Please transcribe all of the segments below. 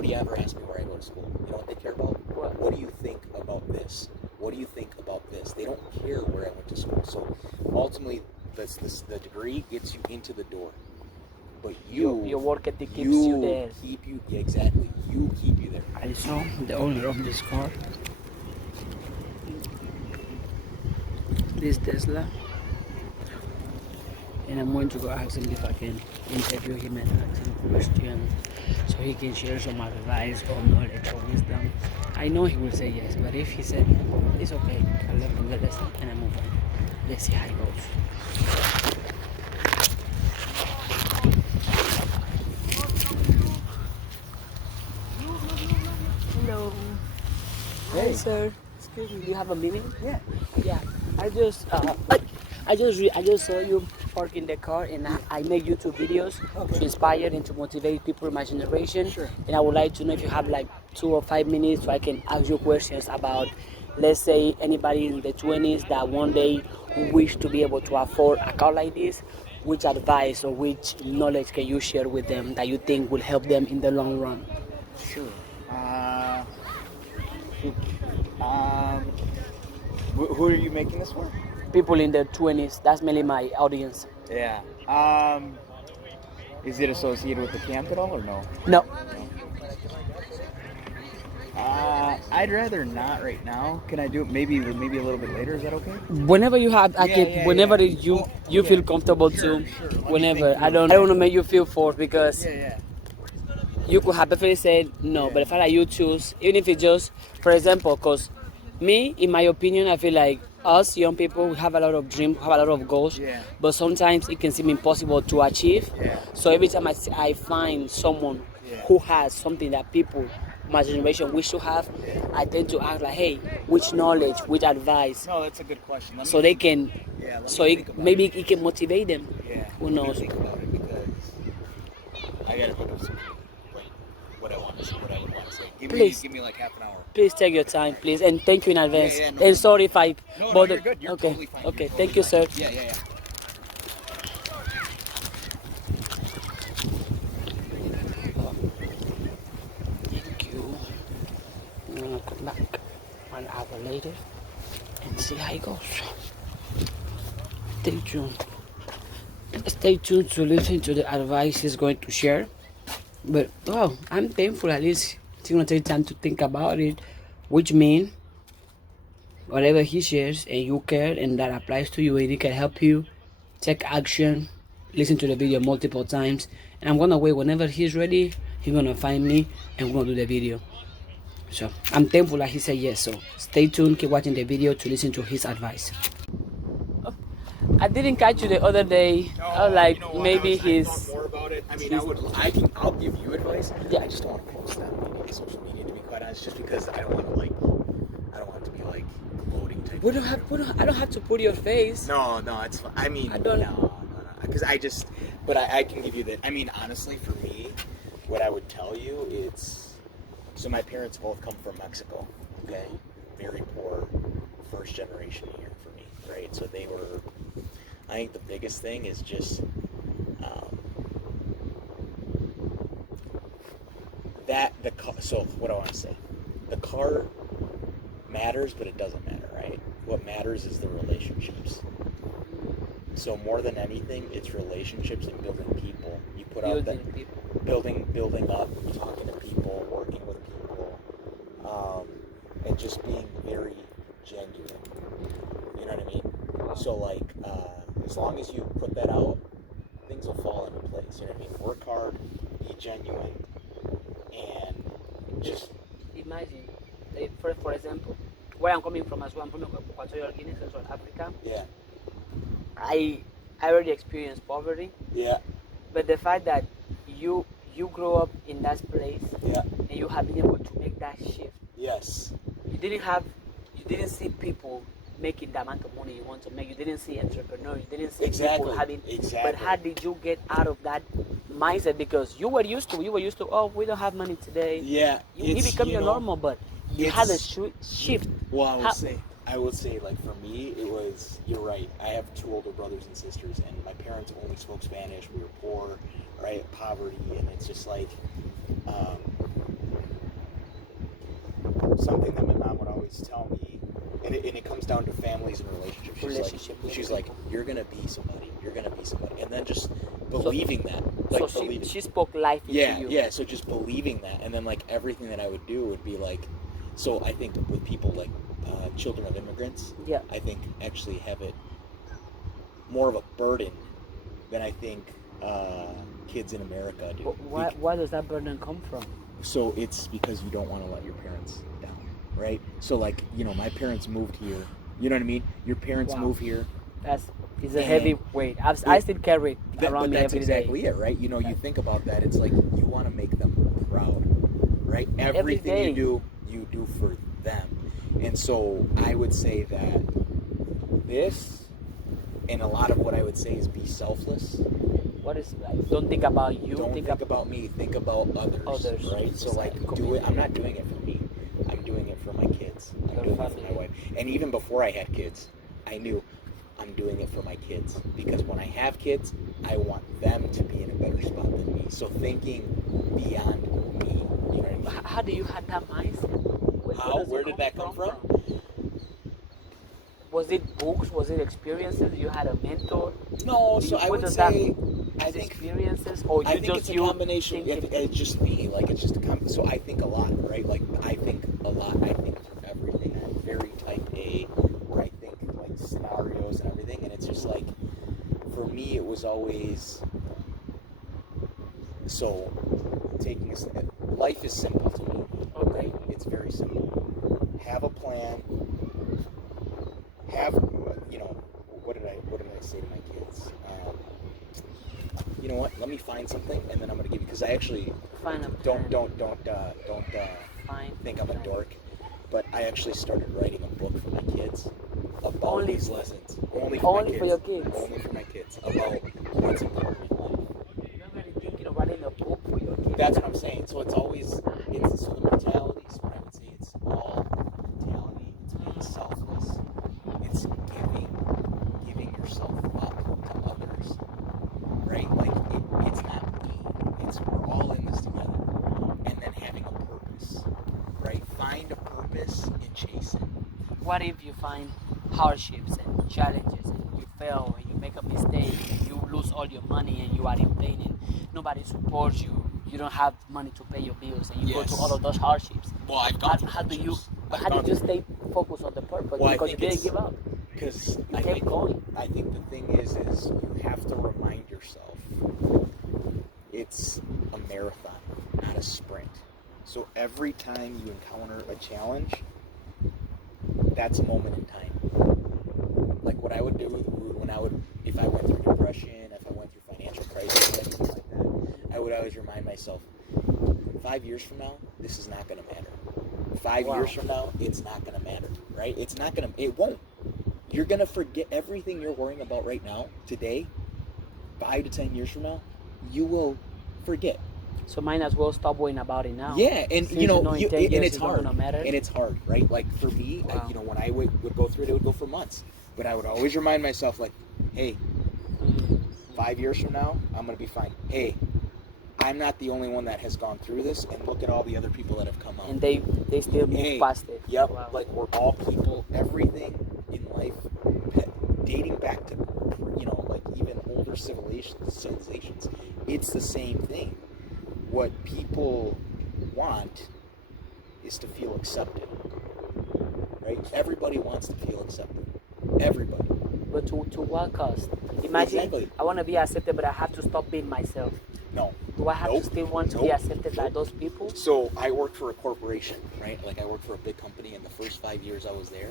nobody ever asks me where I go to school. You know what they care about? What do you think about this? What do you think about this? They don't care where I went to school. So ultimately, the degree gets you into the door. But your work ethic keeps you there. Exactly. You keep you there. I saw the owner of this car. This Tesla. And I'm going to go ask him if I can interview him and ask him questions so he can share some advice or knowledge or wisdom. I know he will say yes, but if he said it's okay, I'll let him the lesson and I move on. Let's see how it goes. Hello. Hey. Hi, sir. Excuse me. Do you have a minute? Yeah. Yeah. I just saw you park in the car, and I make YouTube videos to inspire and to motivate people in my generation. Sure. And I would like to know if you have like 2 or 5 minutes so I can ask you questions about, let's say, anybody in the 20s that one day wish to be able to afford a car like this. Which advice or which knowledge can you share with them that you think will help them in the long run? Sure. Who are you making this for? People in their 20s, that's mainly my audience. Yeah. Is it associated with the camp at all or no? No. I'd rather not right now. Can I do it maybe a little bit later? Is that okay? Whenever you have, whenever you feel comfortable to, whenever. I don't want to make you feel forced because you could have definitely said no, but the fact that you choose, even if it's just, for example, because me, in my opinion, I feel like us young people, we have a lot of dreams, have a lot of goals, but sometimes it can seem impossible to achieve. So every time I find someone who has something that people, my generation, wish to have, I tend to ask like, hey, which knowledge, which advice? No, that's a good question. So they can, maybe it can motivate them. Yeah. Who knows? Think about it because I gotta put up some, like, what I want to say, what I would want to say. Give me like half an hour. Please take your time, please, and thank you in advance. No, and sorry if I bother. You're good. You're okay, totally fine. okay. Totally Thank you, fine. sir. Yeah. Thank you. I'm gonna come back 1 hour later and see how it goes. Stay tuned. Stay tuned to listen to the advice he's going to share. But I'm thankful at least he's gonna take time to think about it, which means whatever he shares and you care and that applies to you and it can help you, take action, listen to the video multiple times. And I'm gonna wait whenever he's ready, he's gonna find me and we're gonna do the video. So I'm thankful that he said yes. So stay tuned, keep watching the video to listen to his advice. I didn't catch you the other day. I was like, maybe he's. More about it. I mean, I'll give you advice. Yeah. I just don't want to post that on social media, to be quite honest, just because I don't want to to be like gloating type. I don't have to put your face. No, it's fine. I mean, I don't. No. Because but I can give you that. I mean, honestly, for me, what I would tell you is, so my parents both come from Mexico. Okay, very poor, first generation here for me, right? So they were. I think the biggest thing is just the car. So what do I want to say? The car matters, but it doesn't matter, right? What matters is the relationships. So more than anything, it's relationships and building people. You put out that building up, talking to people, working with people, and just being very genuine. You know what I mean? So like, as long as you put that out, things will fall into place. You know what I mean? Work hard, be genuine, and just imagine, for example, where I'm coming from as well. I'm from Equatorial Guinea, Central Africa. Yeah. I already experienced poverty. Yeah. But the fact that you grow up in that place, yeah, and you have been able to make that shift. Yes. You didn't see people making the amount of money you want to make. You didn't see entrepreneurs. You didn't see people having. But how did you get out of that mindset? Because you were used to. Oh, we don't have money today. Yeah. It became your normal, but you had a shift. Well, I would say, like, for me, it was, you're right. I have 2 older brothers and sisters, and my parents only spoke Spanish. We were poor, right? Poverty, and it's just like, something that my mom would always tell me, and it comes down to families and relationships. She's like, you're gonna be somebody. You're gonna be somebody, and then just believing that. Like, so believing. she spoke life into you. Yeah. So just believing that, and then like everything that I would do would be like. So I think with people like children of immigrants, Yeah. I think actually have it more of a burden than I think kids in America do. But why does that burden come from? So it's because you don't want to let your parents down, right? So like, you know, my parents moved here. You know what I mean? Your parents Wow. move here. It's a heavy weight. I still carry it around But me that's every day. exactly it, right? You know, you think about that. It's like you want to make them proud, right? Everything day. you do for them. And so I would say that this, and a lot of what I would say is be selfless. What is don't think about you. Don't think about me. Think about others. Right? So like, do it. I'm not doing it for me. I'm doing it for my kids. I'm doing it for my wife. And even before I had kids, I knew I'm doing it for my kids, because when I have kids, I want them to be in a better spot than me. So thinking beyond me. You know what I mean? How do you have that mindset? Where did that come from? Was it books? Was it experiences? You had a mentor? No, so I would say, I think experiences, or I you think just it's a you combination. It's just me. Like, it's just a so I think a lot, right? Like, I think a lot. I think through everything. I'm very type A, where I think like scenarios and everything. And it's just like, for me, it was always so taking life is simple to me. Okay, it's very simple. Have a plan. Have, you know, what did I say to my kids? You know what? Let me find something, and then I'm gonna give you, because I actually don't think I'm a dork, but I actually started writing a book for my kids about these lessons. Only for your kids. Only for my kids, about what's important in life. You're really thinking of writing a book for your kids. That's what I'm saying. So it's always so the mentality. So I would say it's all mentality. It's being selfless. It's giving yourself up to others, right? Like it's not me. It's we're all in this together, and then having a purpose, right? Find a purpose and chase it. What if you find hardships and challenges, and you fail, and you make a mistake, and you lose all your money, and you are in pain, and nobody supports you? You don't have money to pay your bills, and you go to all of those hardships. Well, I've gone through how do you stay focused on the purpose? Well, because you didn't give up. Because I kept going. I think the thing is you have to remind yourself it's a marathon, not a sprint. So every time you encounter a challenge, that's a moment in time. Like what I would do if I went through depression, if I went through financial crisis, anything like that, I would always remind myself, 5 years from now, this is not going to matter. 5 years from now, it's not going to matter, right? It won't. You're going to forget everything you're worrying about right now, today, 5 to 10 years from now, you will forget. So might as well stop worrying about it now. Yeah, and Since and it's hard. Matter. And it's hard, right? Like for me, when I would go through it, it would go for months. But I would always remind myself, like, hey, 5 years from now, I'm going to be fine. Hey, I'm not the only one that has gone through this, and look at all the other people that have come out. And they still move past it. Yep, like we're all people, everything in life, dating back to, like even older civilizations, it's the same thing. What people want is to feel accepted, right? Everybody wants to feel accepted. Everybody. But to what cost? Imagine, I want to be accepted, but I have to stop being myself. No. Do I have to still want to be accepted by those people? So I worked for a corporation, right? Like I worked for a big company, and the first 5 years I was there,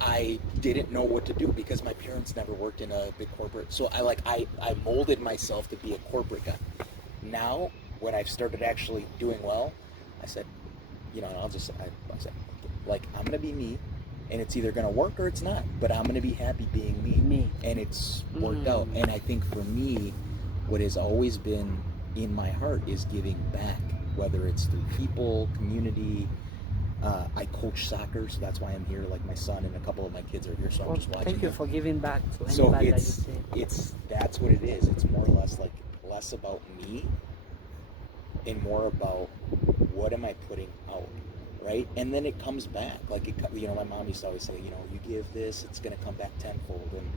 I didn't know what to do because my parents never worked in a big corporate. So I molded myself to be a corporate guy. Now, when I've started actually doing well, I said, I said, like, I'm going to be me, and it's either going to work or it's not, but I'm going to be happy being me. And it's worked out. And I think for me, what has always been in my heart is giving back, whether it's through people, community. I coach soccer, so that's why I'm here. Like my son and a couple of my kids are here, so I'm just watching. Thank you for giving back to anybody so that you see. That's what it is. It's more or less like less about me and more about what am I putting out, right? And then it comes back. Like, my mom used to always say, you give this, it's going to come back tenfold. And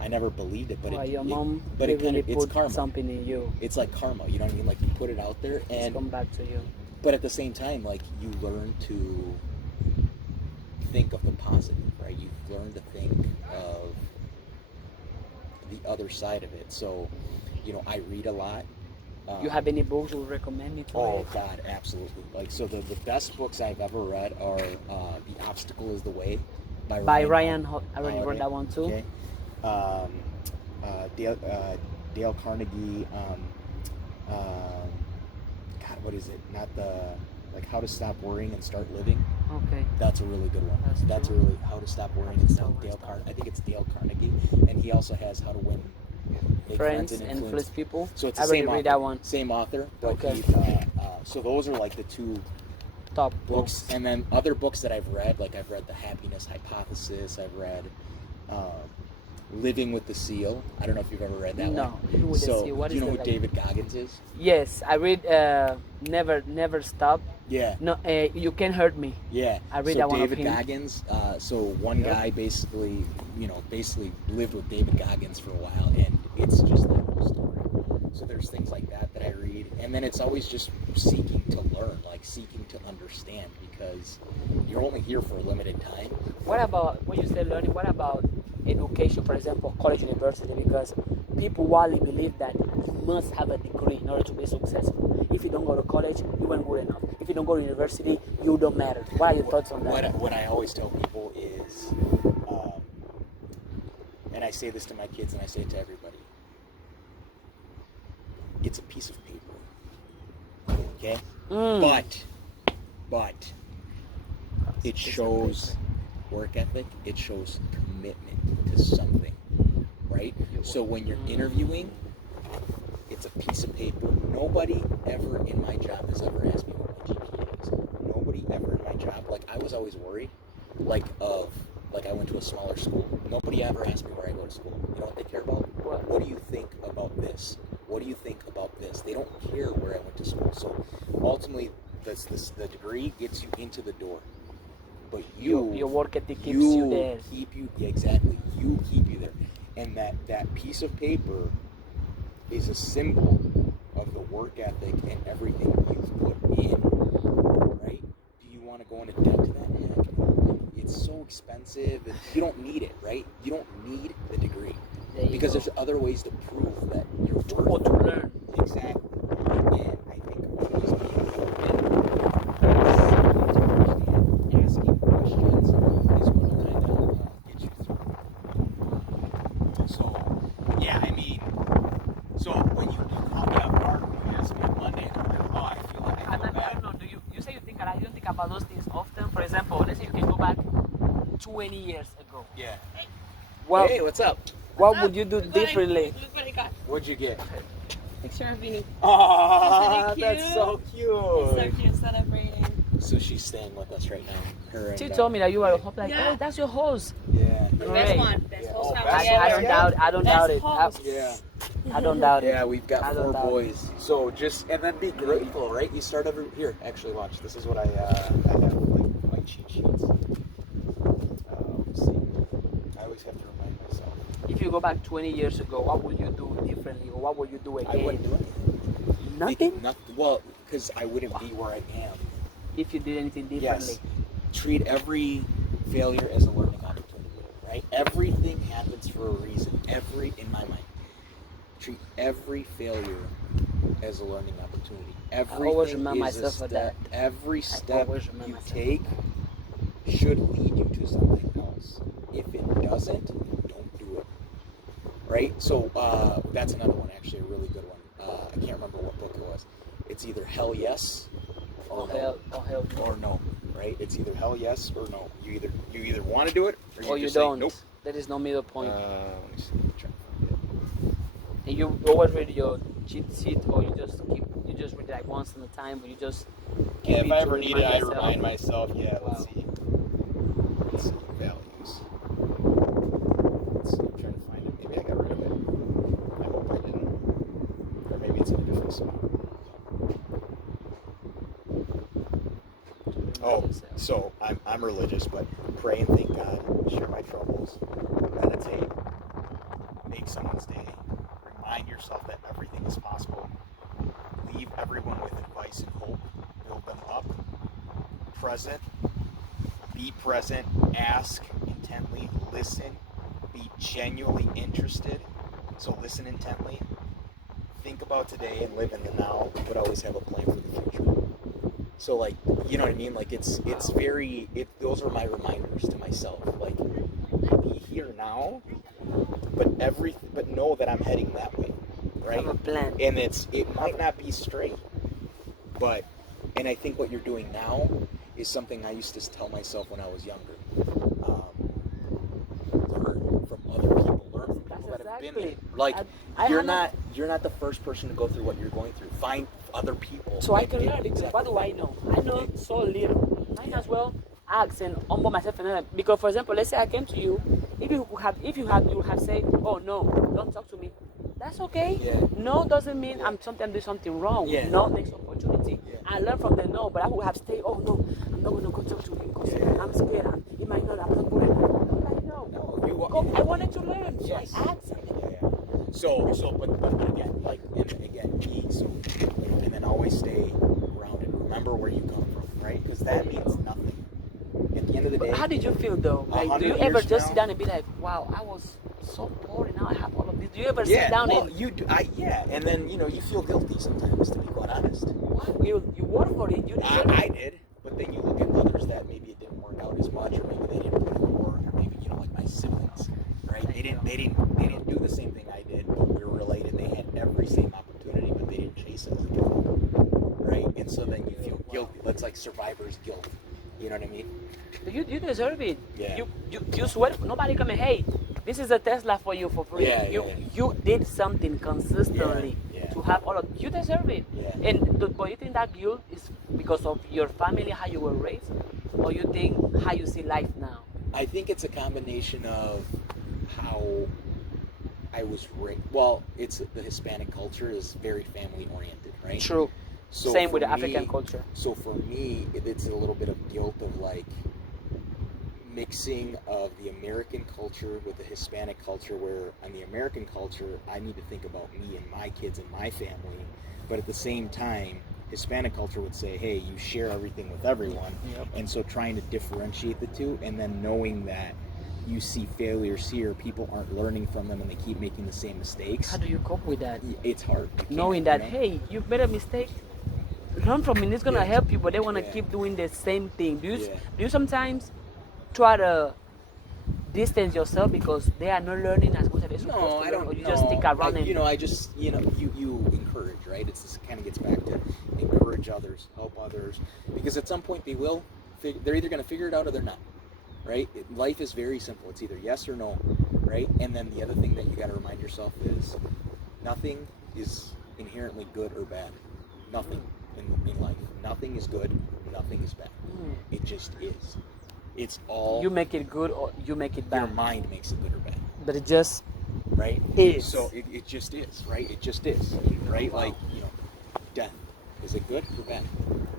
I never believed it, but your mom but it kind really of, it's put karma. something in you. It's like karma, you know what I mean? Like, you put it out there, It's and come back to you. but at the same time, like, you learn to think of the positive, right? You learn to think of the other side of it. So, I read a lot. You have any books you would recommend me to Oh read? God, absolutely. Like, so the best books I've ever read are The Obstacle is the Way By Ryan. I already Holiday. read that one too. Okay. Dale Carnegie. God, what is it? Not like How to Stop Worrying and Start Living. Okay. That's a really good one. That's a really How to Stop Worrying and Start I think it's Dale Carnegie, and he also has How to Win Friends and Influence People. So it's I the same already author. read that one. Same author, but Okay. so those are like the two Top books. And then other books that I've read, like I've read The Happiness Hypothesis. I've read Living with the Seal. I don't know if you've ever read that one. No, Living with the Seal. What do you is know who that? David Goggins is? Yes, I read Never Stop. Yeah. No, You Can't Hurt Me. Yeah. I read that one of David him. Goggins. So one guy basically lived with David Goggins for a while, and it's just that whole story. So there's things like that I read, and then it's always just seeking to learn, like seeking to understand, because you're only here for a limited time. What about when you say learning? What about education, for example, college, university? Because people widely believe that you must have a degree in order to be successful. If you don't go to college, you weren't good enough. If you don't go to university, you don't matter. What are your thoughts on that? What I always tell people is, and I say this to my kids and I say it to everybody, it's a piece of paper, okay? But it shows work ethic, it shows commitment to something, right? So when you're interviewing, it's a piece of paper. Nobody ever in my job has ever asked me what my GPA is. Nobody ever in my job, like I was always worried, like I went to a smaller school. Nobody ever asked me where I go to school. You know what they care about? What do you think about this? What do you think about this? They don't care where I went to school. So ultimately, the degree gets you into the door. But your work ethic keeps you there. Exactly. You keep you there. And that piece of paper is a symbol of the work ethic and everything you've put in, right? Do you want to go into debt to that? Heck no. It's so expensive, and you don't need it, right? You don't need the degree, because there's other ways to prove that you're worth to learn. Exactly. And I think always asking questions is going to kind of get you through. So, yeah, I mean, so when you call me up hard, when you ask me on Monday, I feel like I feel bad. No, you say you think, and I don't think about those things often. For example, let's say you can go back 20 years ago. Yeah. Well, hey, what's up? What would you do differently? Look what I got. What'd you get? Picture of me. Aww, Isn't it that's so cute. It's so cute, celebrating. So she's staying with us right now. Her and, She told me that you were a host. Like, Yeah. oh, that's your host. Yeah. The Great. best one. Best Yeah. host Oh, family best ever. I don't doubt. I don't Best doubt it. host. Yeah. I don't doubt it. Yeah, we've got I don't 4 doubt it. boys. So and then be grateful, right? You start every here. Actually, watch. This is what I have like my cheat sheets. Let's see. I always have to remind myself. If you go back 20 years ago, what would you do differently, or what would you do I again? wouldn't do anything. Nothing. Well, because I wouldn't be where I am. If you did anything differently. Yes. Treat every failure as a learning opportunity, right? Everything happens for a reason. In my mind, treat every failure as a learning opportunity. Everything always remind is myself a of step. that. Every step always remind you myself take should lead you to something else. If it doesn't, don't do it. Right? So that's another one, actually, a really good one. I can't remember what book it was. It's either hell yes or no. Or no, right? It's either hell yes or no. You either want to do it or you just don't. say nope. There is no middle point. Let me see. I'm trying to find it. And you always read your cheat sheet, or you just read it like once at a time, but you just Yeah, keep if I to ever need it, I yourself. remind myself. Yeah, Wow. let's see. Values. Let's see. I'm trying to find it. Maybe I got rid of it. I hope I didn't. Or maybe it's in a different spot. Oh, so I'm religious, but pray and thank God, share my troubles, meditate, make someone's day, remind yourself that everything is possible, leave everyone with advice and hope, build them up, be present, ask intently, listen, be genuinely interested, so listen intently, think about today and live in the now, but always have a plan for the future. So like, you know what I mean? Like it's very, those are my reminders to myself. Like, be here now, but know that I'm heading that way, right? Have a plan. And it might not be straight, and I think what you're doing now is something I used to tell myself when I was younger. Learn from other people, learn from people that have been there. Like, you're not the first person to go through what you're going through. Find other people. So I can learn. Exactly. What do I know? I know so little. I might as well ask and humble myself and learn. Because, for example, let's say I came to you. If you would have said, "Oh no, don't talk to me." That's okay. Yeah. No doesn't mean I'm doing something wrong. Yeah. No next opportunity. Yeah. I learned from the no, but I would have stayed. Oh no, I'm not gonna go talk to him because I'm scared. It might not. I'm not good enough. I'm like, no. I wanted to learn. So Yes. I asked. Yeah. So, but again, and then always stay grounded. Remember where you come from, right? Because that means nothing. At the end of the day. How did you feel though? Like, do you 100 ever years just now- sit down and be like, wow, I was so poor and now I have all of this? Do you ever Yeah, sit down well, and you do. And then you feel guilty sometimes, to be quite honest. what? You work for it? You deserve it. I did, but then you look at others that maybe it didn't work out as much, or maybe they didn't put in the work, or maybe like my siblings, right? They didn't do the same thing I did, but we were related. They had every same opportunity, but they didn't chase it, right? And so then you feel guilty. That's like survivor's guilt. You know what I mean? You deserve it. Yeah. You sweat. Nobody come and hey, this is a Tesla for you for free. Yeah, you did something consistently Yeah. to have all of. You deserve it. Yeah. But you think that guilt is because of your family, how you were raised, or you think how you see life now? I think it's a combination of how I was raised. Well, the Hispanic culture is very family oriented, right? True. So Same with for the African me- culture. So for me, it's a little bit of guilt of like mixing of the American culture with the Hispanic culture, where on the American culture, I need to think about me and my kids and my family, but at the same time, Hispanic culture would say, hey, you share everything with everyone. Yep. And so trying to differentiate the two, and then knowing that you see failures here, people aren't learning from them and they keep making the same mistakes. How do you cope with that? It's hard. You can't, Knowing that, you know? hey, you've made a mistake, learn from it. It's gonna Yeah. help you, but they wanna Yeah. keep doing the same thing. Do Yeah. you sometimes try to distance yourself because they are not learning as much as they're supposed No, to I learn, don't. or you just stick around and I just, you encourage, right? This kind of gets back to encourage others, help others, because at some point they're either going to figure it out or they're not, right? Life is very simple. It's either yes or no, right? And then the other thing that you got to remind yourself is nothing is inherently good or bad. Nothing in life. Nothing is good. Nothing is bad. It just is. It's all you make it good or you make it your bad. mind makes it good or bad. But it just Right? is. So it just is, right? It just is, right? Wow. Like, death. Is it good or bad?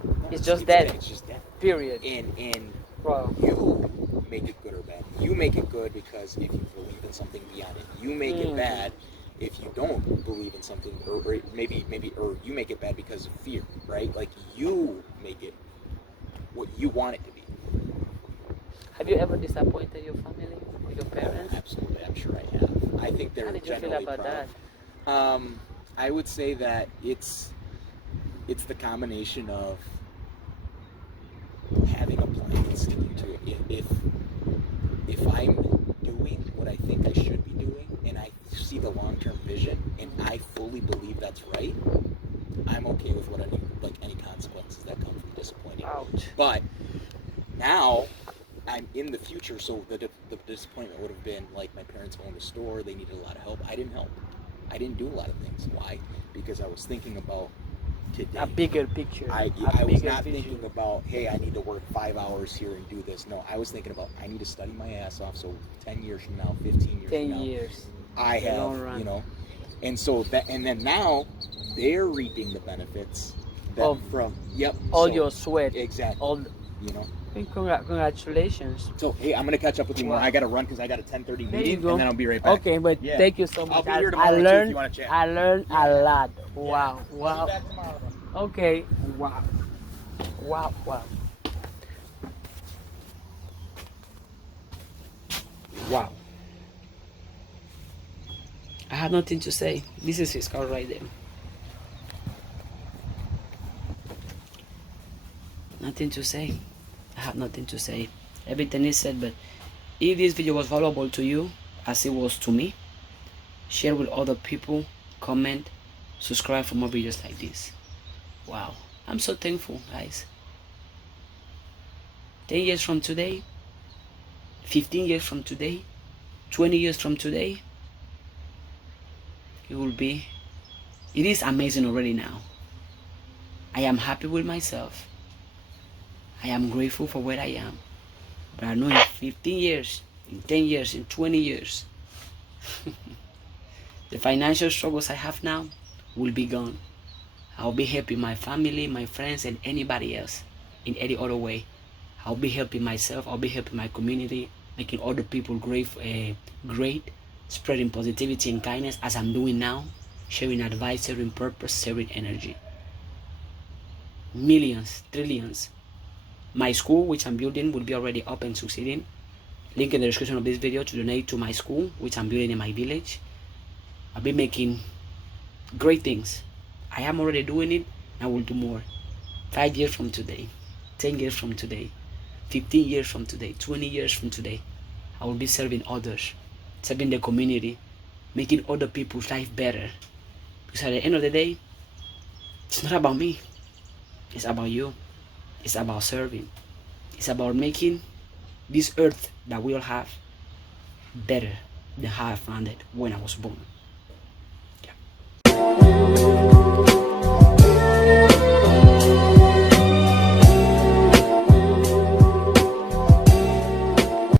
No, It's just death. It's just death. period. And Wow. you make it good or bad. You make it good because if you believe in something beyond it. You make it bad if you don't believe in something, or maybe you make it bad because of fear, right? Like, you make it what you want it to be. Have you ever disappointed your family or your parents? Absolutely, I'm sure I have. I think they're How did you feel generally about proud. that? I would say that it's the combination of having a plan and sticking to it. If I'm doing what I think I should be doing, and I see the long-term vision, and I fully believe that's right, I'm okay with any consequences that come from disappointing. Ouch. But now I'm in the future, so the disappointment would have been like my parents owned a store, they needed a lot of help. I didn't help. I didn't do a lot of things. Why? Because I was thinking about today. A bigger picture. I a was bigger not vision. thinking about, hey, I need to work 5 hours here and do this. No, I was thinking about, I need to study my ass off, so 10 years from now, 15 years 10 from now, years. I The long have, run. and so that, and then now they're reaping the benefits that Of from, yep. All so- your sweat. Exactly. All you know. Hey, congratulations. So hey, I'm gonna catch up with you more. Wow. I gotta run because I got a 10:30 There you meeting, go. and then I'll be right back. Okay, but Yeah. thank you so much. I'll be here I tomorrow too if learned, you wanna chat. I learned a lot. Wow, I'll wow. be back tomorrow, bro. Okay, wow, wow, wow, wow. I have nothing to say. This is his car right there. Nothing to say. I have nothing to say. Everything is said, but if this video was valuable to you, as it was to me, share with other people, comment, subscribe for more videos like this. Wow, I'm so thankful, guys. 10 years from today, 15 years from today, 20 years from today, it is amazing already now. I am happy with myself. I am grateful for where I am. But I know in 15 years, in 10 years, in 20 years, the financial struggles I have now will be gone. I'll be helping my family, my friends, and anybody else in any other way. I'll be helping myself. I'll be helping my community, making other people great, spreading positivity and kindness as I'm doing now, sharing advice, sharing purpose, sharing energy. Millions, trillions. My school, which I'm building, will be already up and succeeding. Link in the description of this video to donate to my school, which I'm building in my village. I'll be making great things. I am already doing it, and I will do more. 5 years from today, 10 years from today, 15 years from today, 20 years from today, I will be serving others, serving the community, making other people's life better. Because at the end of the day, it's not about me. It's about you. It's about serving. It's about making this earth that we all have better than how I found it when I was born.